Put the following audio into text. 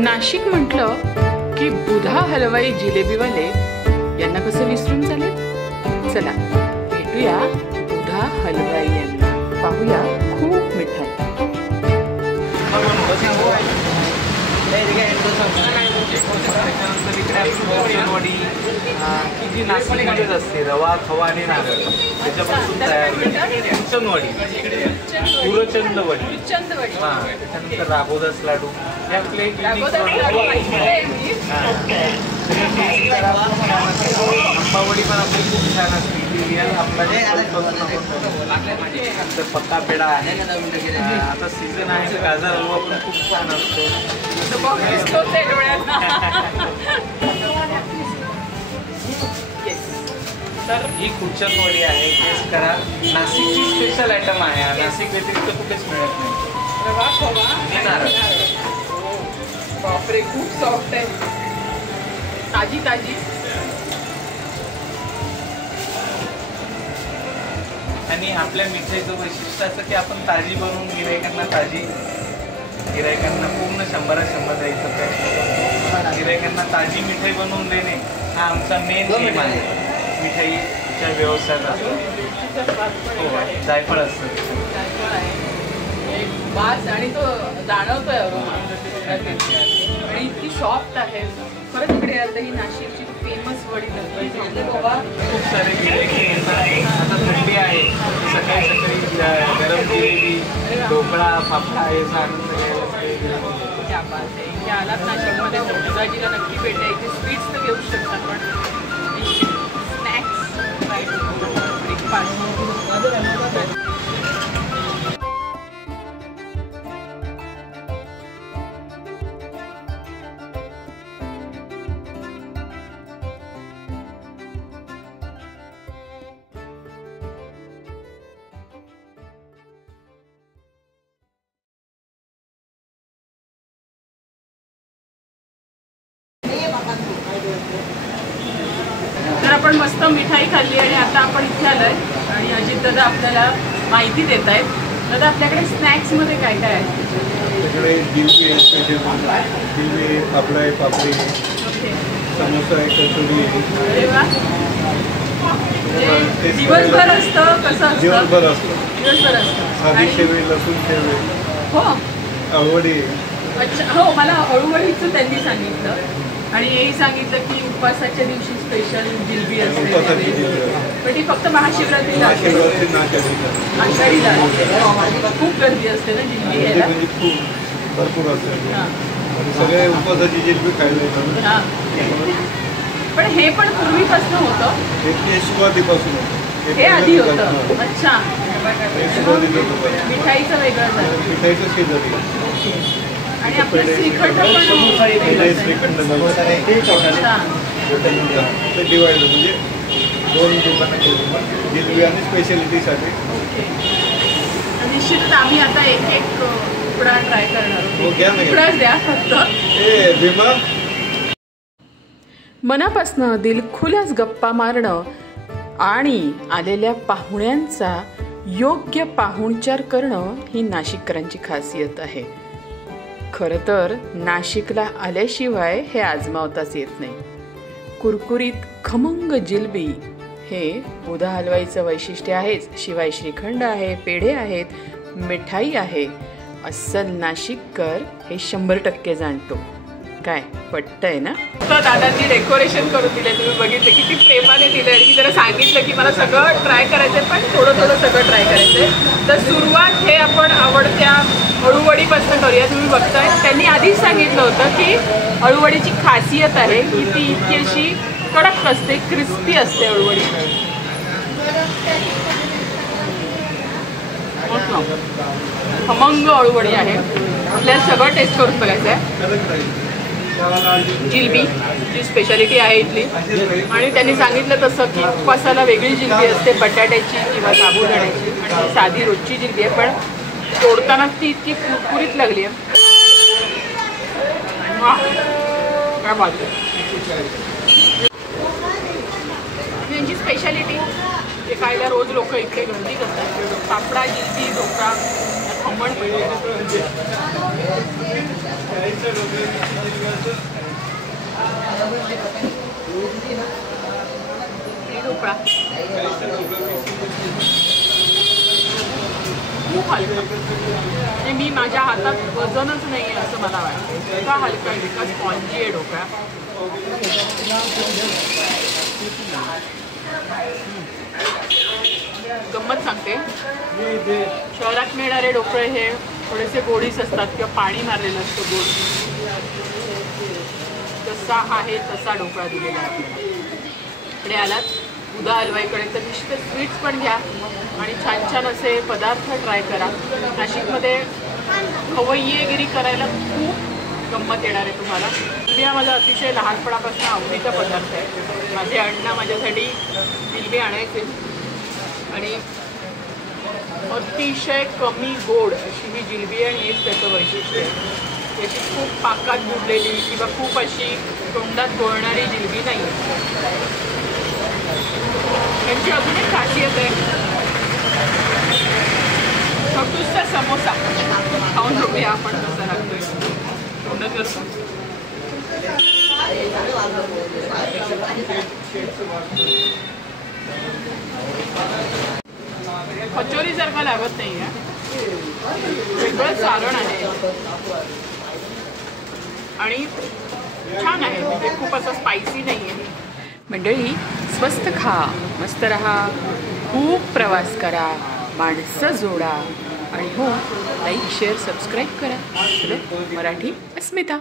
नाशिक म्हटलं की बुधा हलवाई जिलेबीवाले यांना कसं विसरून चालेल। चला भेटूया बुधा हलवाई यांना, पाहूया खूप मिठाई। जी नाशिकमध्येच असते, रवा खवा आणि नारळ त्याच्यापासून तयार कुचनवडी, पुरचंदवडी, त्याच्यानंतर राबोदास लाडू, हे आपले आंबावडी पण आपली खूप छान असते। नंतर पक्का पेढा आहे, आता सीझन आहे तर गाजर हलवा पण खूप छान असतो। तर ही कुचनवडी आहे, टेस्ट करा। नाशिकची स्पेशल आयटम आहे, नाशिक व्यतिरिक्त कुठेच मिळत नाही। रवा खवा आणि नारळ, बापरे खूप सॉफ्ट आहे, ताजी ताजी। आणि आपल्या मिठाईचं वैशिष्ट्य असं की आपण ताजी बनवून गिरायकांना पूर्ण 100/100 द्यायचं प्रयत्न। गिरायकांना ताजी मिठाई बनवून देणे हा आमचा मेन एम आहे मिठाईच्या व्यवसायात। जायफळ असतं, वास आणि तो जाणवतोय आणि इतकी सॉफ्ट आहे। परत इकडे आता ही नाशिकची फेमस वडी खूप सारे गिरायक येतात। आता थंडी आहे, सकाळी गरम जिलेबी, ढोकळा, फाफडा याचा आनंद घ्यायला आलात नाशिकमध्ये दुधाजीला नक्की भेटा। इथे स्वीट्स तर घेऊ शकता, पण स्नॅक्स ब्रेकफास्ट। तर आपण मस्त मिठाई खाल्ली आणि आता आपण इथे आलोय आणि अजित दादा आपल्याला माहिती देत आहेत। दादा आपल्याकडे स्नॅक्स मध्ये काय काय आहे? आपल्याकडे जिलेबी आहे, स्पेशल जिलेबी, फाफडा आहे, पापडी, समोसा आहे, कचोरी आहे। अरे वा, दिवसभर असतं कसं असतं? दिवसभर असतं, दिवसभर असतं। साधी शेवे, लसूण शेवे, हो अळवडी। अच्छा, हो मला अळूवडीचं त्यांनी सांगितलं आणि हेही सांगितलं की उपवासाच्या दिवशी स्पेशल जिलेबी असते, पण ती फक्त महाशिवरात्रीला असते, आषाढीला खूप गर्दी असते ना जिलेबी घ्यायला, खूप भरपूर असते आणि सगळे उपवासाची जिलेबी खायला येतात। पण हे पण पूर्वीपासून होतं, हे सुरुवातीपासून होतं, हे आधी होतं। अच्छा, मिठाईचं वेगळं झालं, मिठाईचं शेजारी आणि आपलं श्रीखंड पण श्रीखंड डिवाइड म्हणजे 2 दुकानं केली, जिलेबी आणि स्पेशालिटीसाठी। निश्चितच आम्ही आता एक एक तुकडा ट्राय करणार आहोत। तुकडाच द्या फक्त। भीमा मनापासनं दिलखुलास गप्पा मारणं आणि आलेल्या पाहुण्यांचा योग्य पाहुणचार करणं ही नाशिककरांची खासियत आहे। खरं तर नाशिकला आल्याशिवाय हे आजमावताच येत नाही। कुरकुरीत खमंग जिलेबी हे बुधा हलवाईचं वैशिष्ट्य आहेच, शिवाय श्रीखंड आहे, पेढे आहेत, मिठाई आहे। अस्सल नाशिककर हे 100% जाणतो। काय पटतंय ना? तर दादांनी डेकोरेशन करून दिले, तुम्ही बघितलं किती प्रेमाने दिले आणि जरा सांगितलं की मला सगळं ट्राय करायचंय, पण थोडं सगळं ट्राय करायचंय। तर सुरुवात हे आपण आवडत्या अळूवडीपासून करूया। तुम्ही बघताय त्यांनी आधीच सांगितलं होतं की अळूवडीची खासियत आहे की ती इतकी अशी कडक असते, क्रिस्पी असते अळूवडी। खमंग अळूवडी आहे, आपल्याला सगळं टेस्ट करून बघायचं आहे। जिलेबी जी स्पेशालिटी आहे इथली, आणि त्यांनी सांगितलं तसं की उपवासाला वेगळी जिलेबी असते, बटाट्याची किंवा साबुदाण्याची, आणि साधी रोजची जिलेबी आहे, पण तोडताना ती इतकी कुरकुरीत लागली आहे। काय बात आहे, यांची स्पेशालिटी हे खायला रोज लोक इथे गर्दी करतात। फाफडा, जिलेबी, ढोकळा, खमण ढोकळा खूप हलका, म्हणजे मी माझ्या हातात वजनच नाही आहे असं मला वाटतं. इतका हलका इतका स्पॉन्जी आहे ढोकळा. गंमत सांगते, शहरात मिळणारे ढोकळे हे थोडेसे गोडीच असतात किंवा पाणी मारलेलं असतं गोड. तसा आहे तसा ढोकळा दिलेला आहे. इकडे आलात उदा हलवाईकडे तर निश्चित स्वीट्स पण घ्या आणि छान छान असे पदार्थ ट्राय करा. नाशिकमध्ये खवय्येगिरी करायला खूप गंमत येणार आहे तुम्हाला. जिलबी हा माझा अतिशय लहानपणापासून आवडीचा पदार्थ आहे. माझे अण्णा माझ्यासाठी जिलबी आणायचे आणि अतिशय कमी गोड अशी ही जिलबी आहे. हेच त्याचं वैशिष्ट्य आहे. त्याची खूप पाकात बुडलेली किंवा खूप अशी तोंडात घोळणारी जिलबी नाही आहे. त्यांची अजून एक खासियत आहे, छोटूसा समोसा. खाऊन बघूया आपण कसा लागतोय. तोंड करतो. कचोरीसारखा लागत नाही आहे, वेगळं सारण आहे आणि छान आहे. म्हणजे खूप असं स्पायसी नाही आहे. मंडळी, स्वस्त खा, मस्त रहा, खूप प्रवास करा, माणसं जोडा आणि हो, लाईक शेअर सबस्क्राईब करा. मराठी अस्मिता.